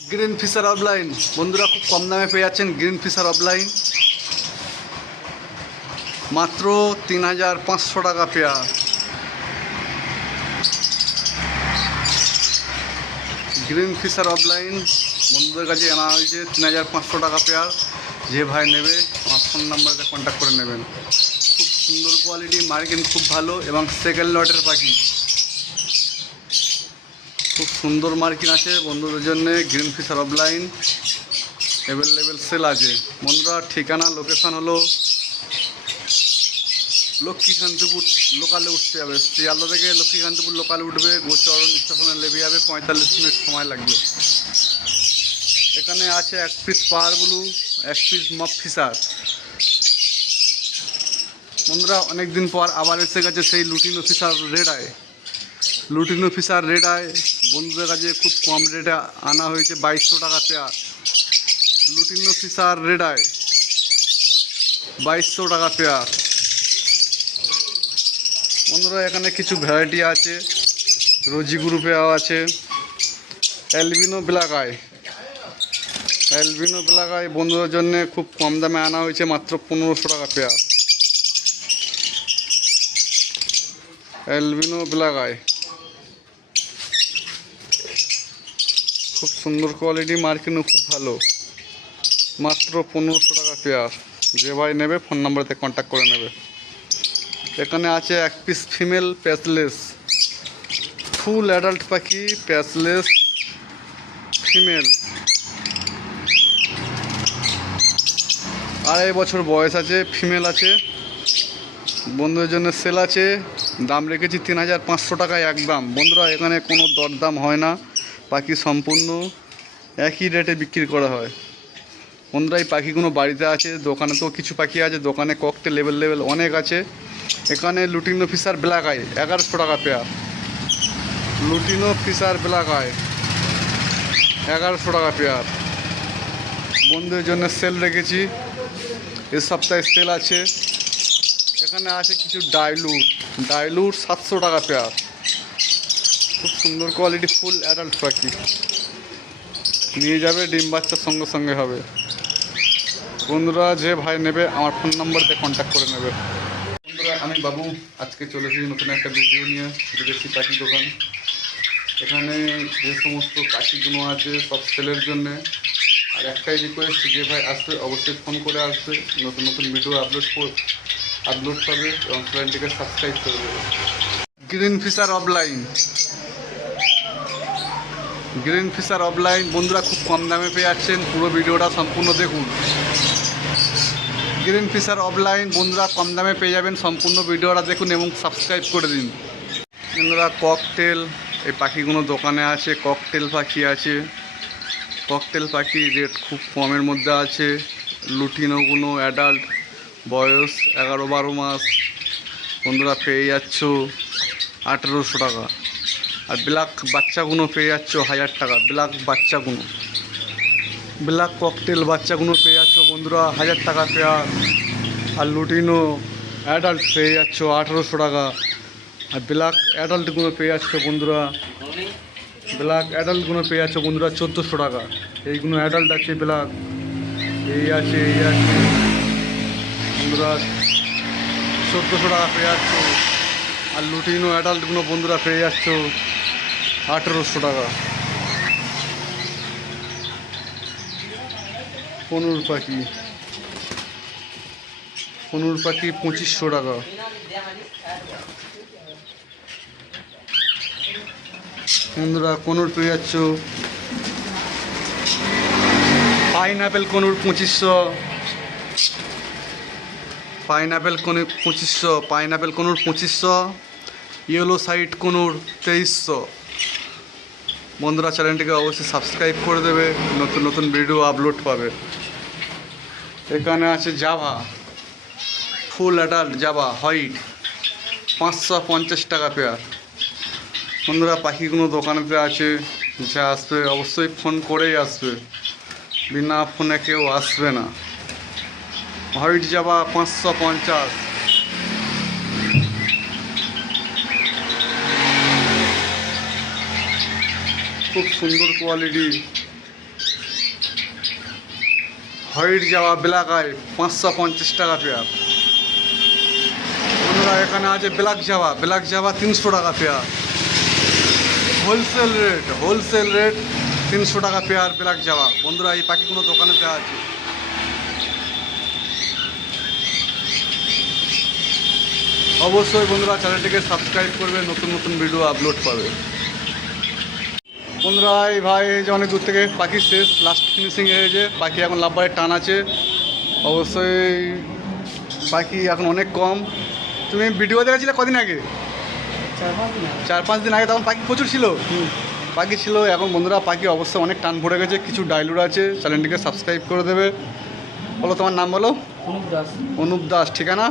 Green Fischer offline বন্ধুরা খুব কম দামে পেয়ে যাচ্ছেন। গ্রিন ফিশার অফলাইন মাত্র ৩৫০০ টাকা পেয়ার। গ্রিন ফিশার অফলাইন বন্ধুদের কাছে আনা হয়েছে ৩৫০০ টাকা পেয়ার। যে ভাই নেবে আমার ফোন নাম্বারে কন্ট্যাক্ট করে নেবেন। খুব সুন্দর কোয়ালিটি, মার্কিন খুব ভালো এবং সেকেন্ড লটের পাখি। খুব সুন্দর মার্কিন আছে বন্ধুদের জন্য। Green Fischer offline available sale আছে বন্ধুরা। ঠিকানা লোকেশান হলো লক্ষ্মীকান্তপুর লোকালে উঠতে হবে। শিয়ালদা থেকে লক্ষ্মীকান্তপুর লোকালে উঠবে, গোচরণ স্টেশনে নেমে যাবে, ৪৫ মিনিট সময় লাগবে। এখানে আছে এক পিস পাওয়ার ব্লু, এক পিস মফ ফিশার। বন্ধুরা অনেক দিন পর আবার এসে গেছে সেই lutino Fischer red eye. Lutino Fischer red eye বন্ধুদের কাছে খুব কম রেটে আনা হয়েছে, ২২০০ টাকা pair. Lutino Fischer red eye ২২০০ টাকা পেয়ার। বন্ধুরা এখানে কিছু ভ্যারাইটি আছে, রোজি গ্রুপেও আছে। Albino black eye, albino black eye বন্ধুদের জন্য খুব কম দামে আনা হয়েছে, মাত্র ১৫০০ টাকা পেয়ার। অ্যালবিনো ব্ল্যাক আই খুব সুন্দর কোয়ালিটি, মার্কিনও খুব ভালো, মাত্র ১৫০০ টাকা পেয়ার। যে ভাই নেবে ফোন নাম্বারতে কন্ট্যাক্ট করে নেবে। এখানে আছে এক piece female patchless, full adult পাখি, প্যাচলেস ফিমেল, ২.৫ বছর বয়স আছে, ফিমেল আছে। বন্ধুদের জন্য সেল আছে, দাম রেখেছি ৩৫০০ টাকায় একদম। বন্ধুরা এখানে কোনো দরদাম হয় না, পাখি সম্পূর্ণ একই রেটে বিক্রি করা হয়। বন্ধুরা এই পাখিগুলো বাড়িতে আছে, দোকানে তো কিছু পাখি আছে, দোকানে ককটেল লেভেল অনেক আছে। এখানে লুটিনো ফিশার ব্ল্যাক আই ১১০০ টাকা pair. Lutino Fischer black eye ১১০০ টাকা পেয়ার। বন্ধুদের জন্য সেল রেখেছি, এ সপ্তাহে সেল আছে। এখানে আছে কিছু ডাইলুট ৭০০ টাকা পেয়ার। খুব সুন্দর কোয়ালিটি, ফুল অ্যাডাল্ট পাখি, নিয়ে যাবে ডিম বাচ্চার সঙ্গে সঙ্গে হবে। বন্ধুরা যে ভাই নেবে আমার ফোন নাম্বারতে কন্ট্যাক্ট করে নেবে। বন্ধুরা আমি বাবু, আজকে চলে এসেছি নতুন একটা ভিডিও নিয়ে, বিদেশি পাখি দোকান। এখানে যে সমস্ত পাখিগুলো আছে সব সেলের জন্যে। আর একটাই রিকোয়েস্ট, যে ভাই আসবে অবশ্যই ফোন করে আসবে, নতুন নতুন ভিডিও আপলোড পাবে এবং চ্যানেলটিকে সাবস্ক্রাইব করে দেবে। Green Fischer offline, green Fischer offline বন্ধুরা খুব কম দামে পেয়ে যাচ্ছেন, পুরো ভিডিওটা সম্পূর্ণ দেখুন। গ্রিন ফিশার অফলাইন বন্ধুরা কম দামে পেয়ে যাবেন, সম্পূর্ণ ভিডিওটা দেখুন এবং সাবস্ক্রাইব করে দিন। বন্ধুরা ককটেল এই পাখিগুলো দোকানে আছে, ককটেল পাখি আছে। ককটেল পাখি রেট খুব কমের মধ্যে আছে। লুটিনোগুলো অ্যাডাল্ট, বয়স ১১-১২ মাস, বন্ধুরা পেয়ে যাচ্ছ ১৮০০ টাকা। আর ব্ল্যাক বাচ্চাগুলো পেয়ে যাচ্ছ ১০০০ টাকা। ব্ল্যাক বাচ্চাগুলো, ব্ল্যাক ককটেল বাচ্চাগুলো পেয়ে যাচ্ছ বন্ধুরা ১০০০ টাকা পেয়ার। আর লুটিনো অ্যাডাল্ট পেয়ে যাচ্ছ ১৮০০ টাকা। আর ব্ল্যাক অ্যাডাল্টগুলো পেয়ে যাচ্ছ বন্ধুরা, ব্ল্যাক অ্যাডাল্টগুলো পেয়ে যাচ্ছ বন্ধুরা ১৪০০ টাকা। এইগুলো অ্যাডাল্ট আছে, ব্ল্যাক এই আছে বন্ধুরা ১৪০০ টাকা পেয়ে যাচ্ছ। আর লুটিনো অ্যাডাল্টগুলো বন্ধুরা পেয়ে যাচ্ছ ১৮০০ টাকা। কনুর পাখি ২৫০০ টাকা। বন্ধুরা কনুর পেয়ে যাচ্ছ। Pineapple conure ২৫০০, pineapple conure ২৫০০, pineapple conure ২৫০০, yellow side conure ২৩০০। বন্ধুরা চ্যানেলটিকে অবশ্যই সাবস্ক্রাইব করে দেবে, নতুন নতুন ভিডিও আপলোড পাবে। এখানে আছে Java, full adult Java white ৫৫০ টাকা পেয়ার। বন্ধুরা পাখিগুলো দোকানেতে আছে, যা আসবে অবশ্যই ফোন করেই আসবে, বিনা ফোনে কেউ আসবে না। White Java ৫৫০। খুব সুন্দর কোয়ালিটি, হোয়াইট যাওয়া ব্ল্যাক আই 550 টাকা পেয়ার। বন্ধুরা এখানে আছে ব্ল্যাক যাওয়া 300 টাকা পেয়ার। হোলসেল রেট 300 টাকা পেয়ার ব্ল্যাক যাওয়া। বন্ধুরা এই পাখিগুলো দোকানে দেওয়া আছে। অবশ্যই বন্ধুরা চ্যানেলটিকে সাবস্ক্রাইব করবে, নতুন নতুন ভিডিও আপলোড পাবে। বন্ধুরা এই ভাই এই যে অনেক দূর থেকে পাখি শেষ, লাস্ট ফিনিশিং হয়েছে। পাখি এখন লাভবারের টান আছে। অবশ্যই পাখি এখন অনেক কম। তুমি ভিডিও দেখেছিলে কদিন আগে? 4-5 দিন আগে। তখন পাখি প্রচুর ছিল, পাখি ছিল। এখন বন্ধুরা পাখি অবশ্যই অনেক টান পড়ে গেছে। কিছু ডাইলুর আছে, চ্যানেলটিকে সাবস্ক্রাইব করে দেবে। বলো তোমার নাম বলো। অনুপ দাস। ঠিকানা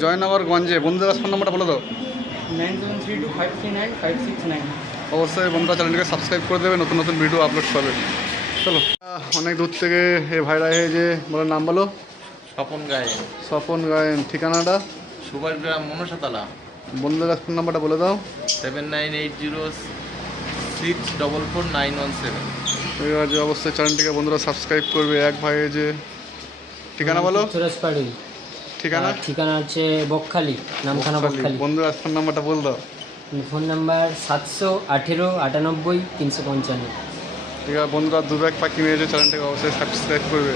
জয়নগরগঞ্জে। বন্ধুদের ফোন নাম্বারটা বলে দাও। 9732539569। অবশ্যই বন্ধুরা চ্যানেলটিকে সাবস্ক্রাইব করে দেবে, নতুন নতুন ভিডিও আপলোড পাবে। চলো অনেক দূর থেকে এ ভাইরা যে বলো, নাম বলো। স্বপন গায়েন। ঠিকানাটা সুভাষগ্রাম মনসাতলা। বন্ধুদের ফোন নাম্বারটা বলে দাও। 7980644917। ঠিক আছে, অবশ্যই চ্যানেলটিকে বন্ধুরা সাবস্ক্রাইব করবে। এক ভাই যে ঠিকানা বলো। ঠিকানা ঠিকানা হচ্ছে বকখালি, নামখানা বকখালি। বন্ধুরা ফোন নাম্বারটা বল দাও। Phone number 718989355। ঠিক আছে বন্ধুরা, দু ব্যাগ পাখি নিয়েছে, চ্যানেলটাকে অবশ্যই সাবস্ক্রাইব করবে।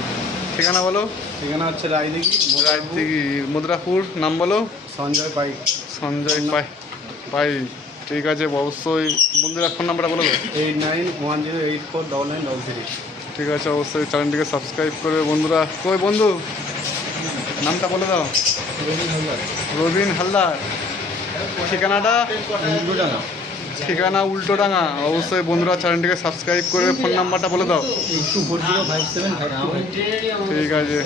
ঠিকানা বলো। ঠিকানা হচ্ছে রায়দিঘি মধুরাপুর। নাম বলো। সঞ্জয় পাইক। সঞ্জয় পাই। ঠিক আছে, অবশ্যই বন্ধুরা ফোন নাম্বারটা বলে দাও। 8910849933। ঠিক আছে, অবশ্যই চ্যানেলটিকে সাবস্ক্রাইব করবে বন্ধুরা। কই বন্ধু নামটা বলে দাও। রবিন হালদার। ঠিকানাটা উল্টোডাঙা। অবশ্যই বন্ধুরা চ্যানেলটিকে সাবস্ক্রাইব করবে। ফোন নাম্বারটা বলে দাও। 2405752। ঠিক আছে।